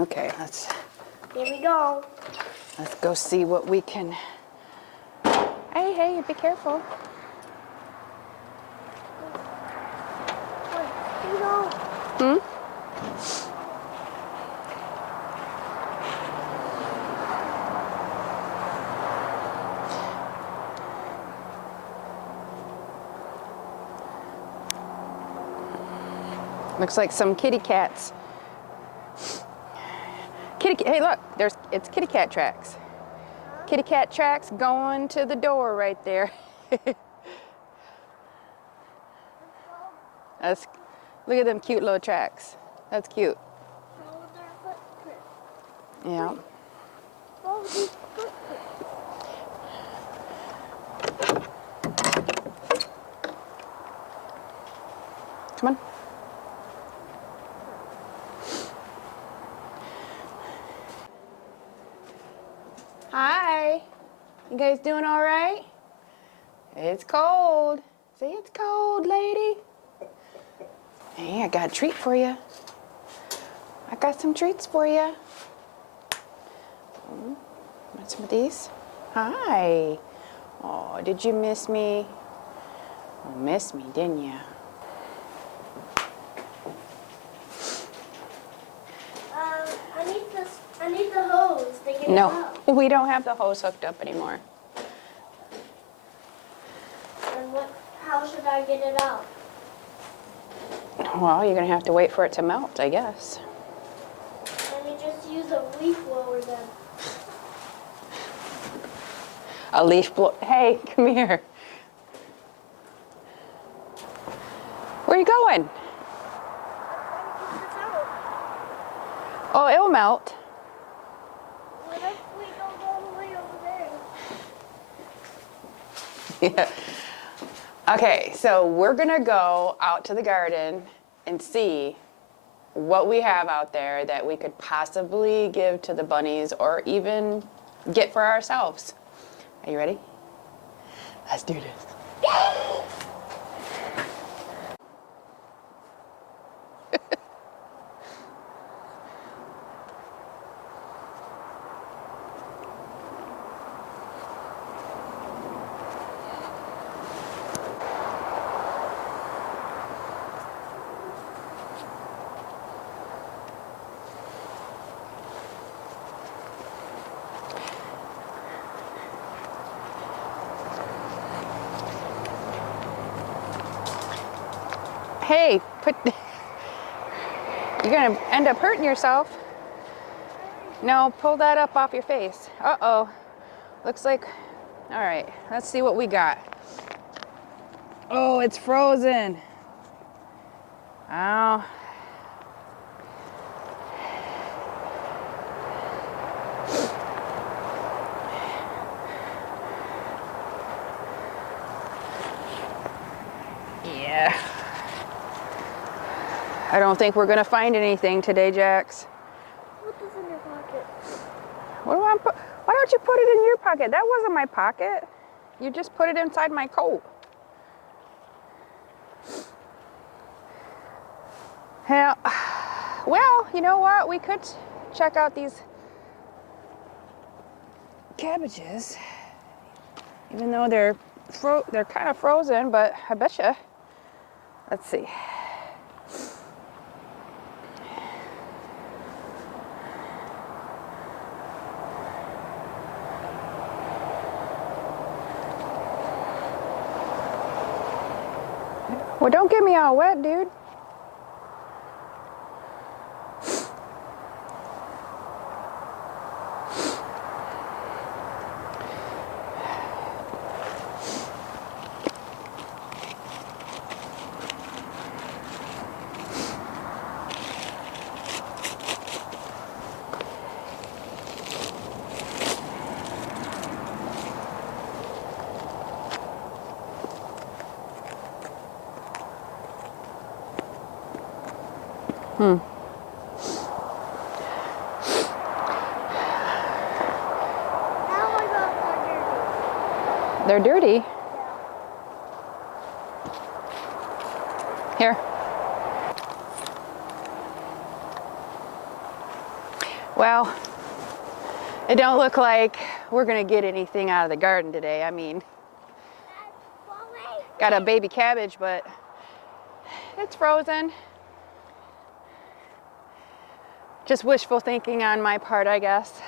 Okay, Here we go. let's go see what we can. Hey, be careful. Here we go. Hmm? Looks like some kitty cats. Hey, look, it's kitty cat tracks. Kitty cat tracks going to the door right there. Look at them cute little tracks. That's cute. Follow their footprints. Yeah. Follow these footprints. Come on. Hi. You guys doing all right? It's cold. Say it's cold, lady. Hey, I got a treat for you. I got some treats for you. Want some of these? Hi. Oh, did you miss me? You missed me, didn't you? I need the hose to get it No, out. we don't have the hose hooked up anymore. And how should I get it out? Well, you're gonna have to wait for it to melt, I guess. Let me just use a leaf blower then. A leaf blower. Hey, come here. Where are you going? Oh, it'll melt. What if we don't go all the way over there? Yeah. Okay, so we're gonna go out to the garden and see what we have out there that we could possibly give to the bunnies or even get for ourselves. Are you ready? Let's do this. Hey, you're gonna end up hurting yourself. No, pull that up off your face. Uh-oh. Looks like, all right, let's see what we got. Oh, it's frozen. Oh. Yeah. I don't think we're gonna find anything today, Jax. Put this in your pocket. What do I put? Why don't you put it in your pocket? That wasn't my pocket. You just put it inside my coat. Yeah. Well, you know what? We could check out these cabbages, even though they're kind of frozen. But I betcha. Let's see. Well, don't get me all wet, dude. Now I got They're dirty. Here. Well, it don't look like we're gonna get anything out of the garden today. I mean, got a baby cabbage, but it's frozen. Just wishful thinking on my part, I guess.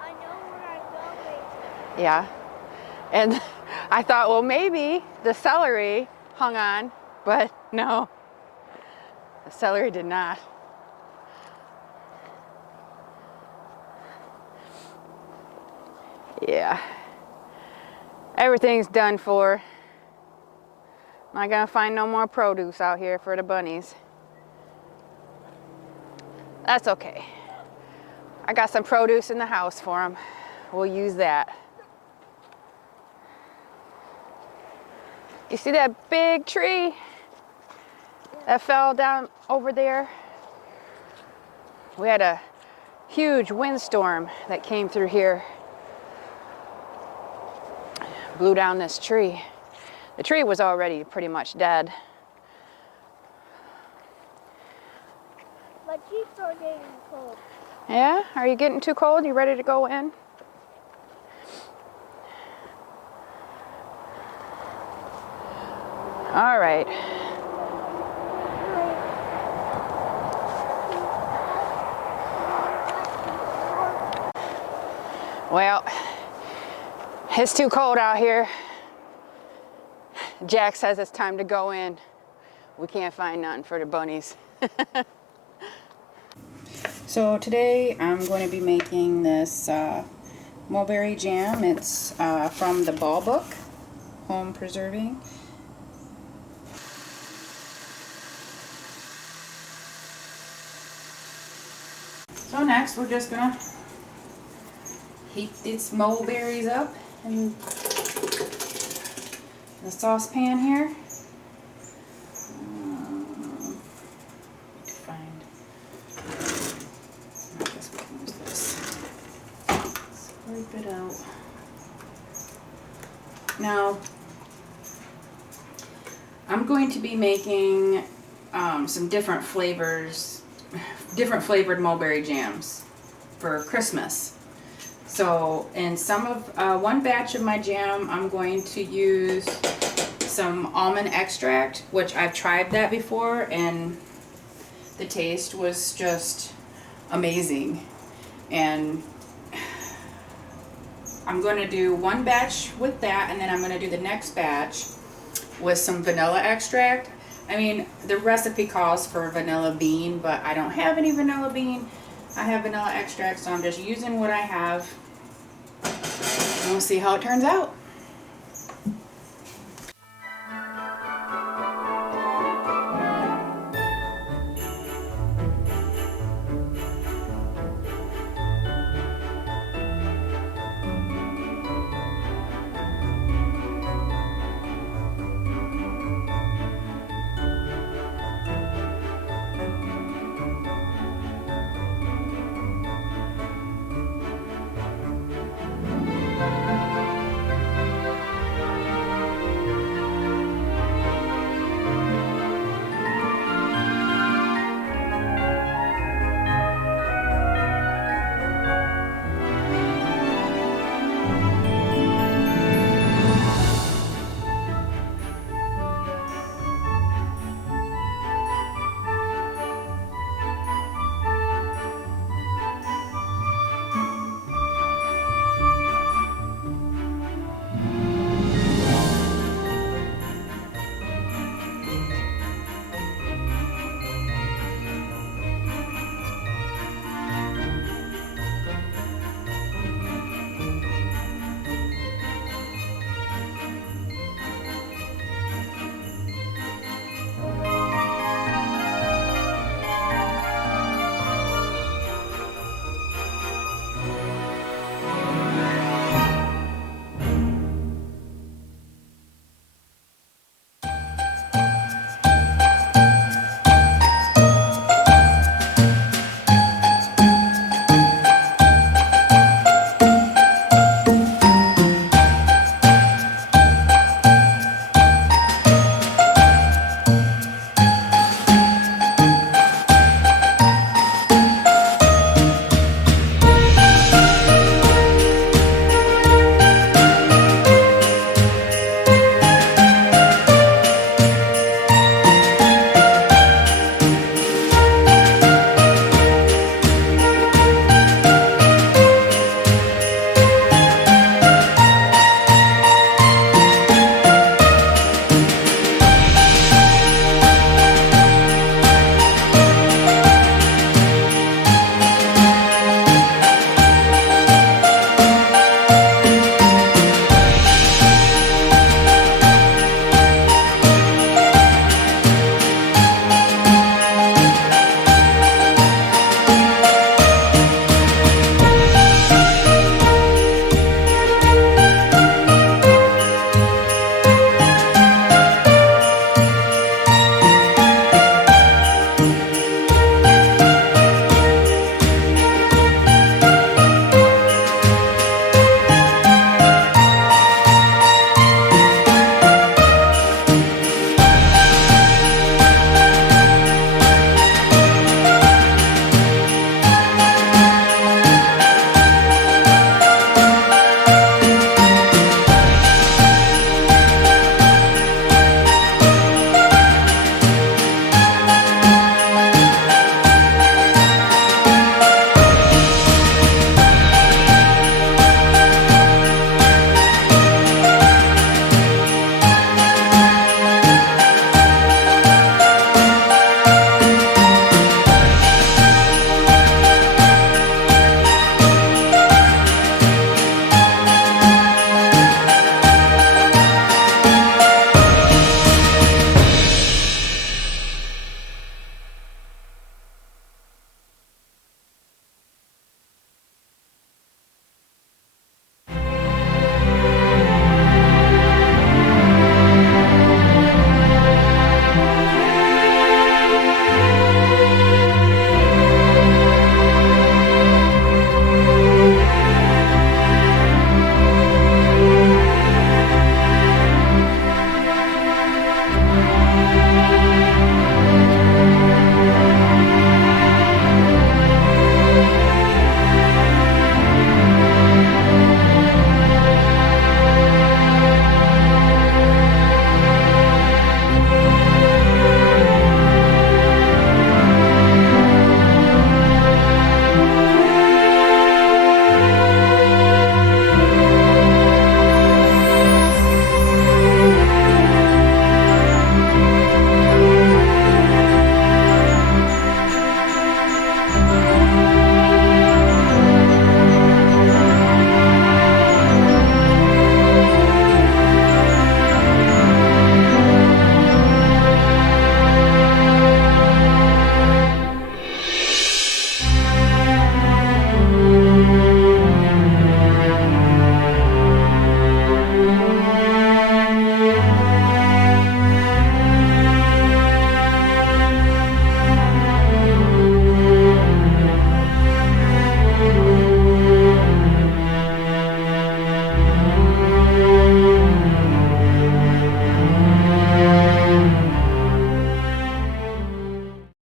I know where I'm going. Yeah. And I thought, well, maybe the celery hung on, but no, the celery did not. Yeah. Everything's done for. Not gonna find no more produce out here for the bunnies. That's okay. I got some produce in the house for them. We'll use that. You see that big tree that fell down over there? We had a huge windstorm that came through here. Blew down this tree. The tree was already pretty much dead. My cheeks are getting cold. Yeah? Are you getting too cold? You ready to go in? All right. Well, it's too cold out here. Jack says it's time to go in. We can't find nothing for the bunnies. So today I'm going to be making this mulberry jam. It's from the Ball Book, Home Preserving. So next we're just gonna heat these mulberries up in the saucepan here. Need to find. I guess we can use this. Scrape it out. Now I'm going to be making some different flavors. Different flavored mulberry jams for Christmas. So in one batch of my jam, I'm going to use some almond extract, which I've tried that before and the taste was just amazing. And I'm going to do one batch with that, and then I'm going to do the next batch with some vanilla extract. I mean, the recipe calls for vanilla bean, but I don't have any vanilla bean. I have vanilla extract, so I'm just using what I have. And we'll see how it turns out.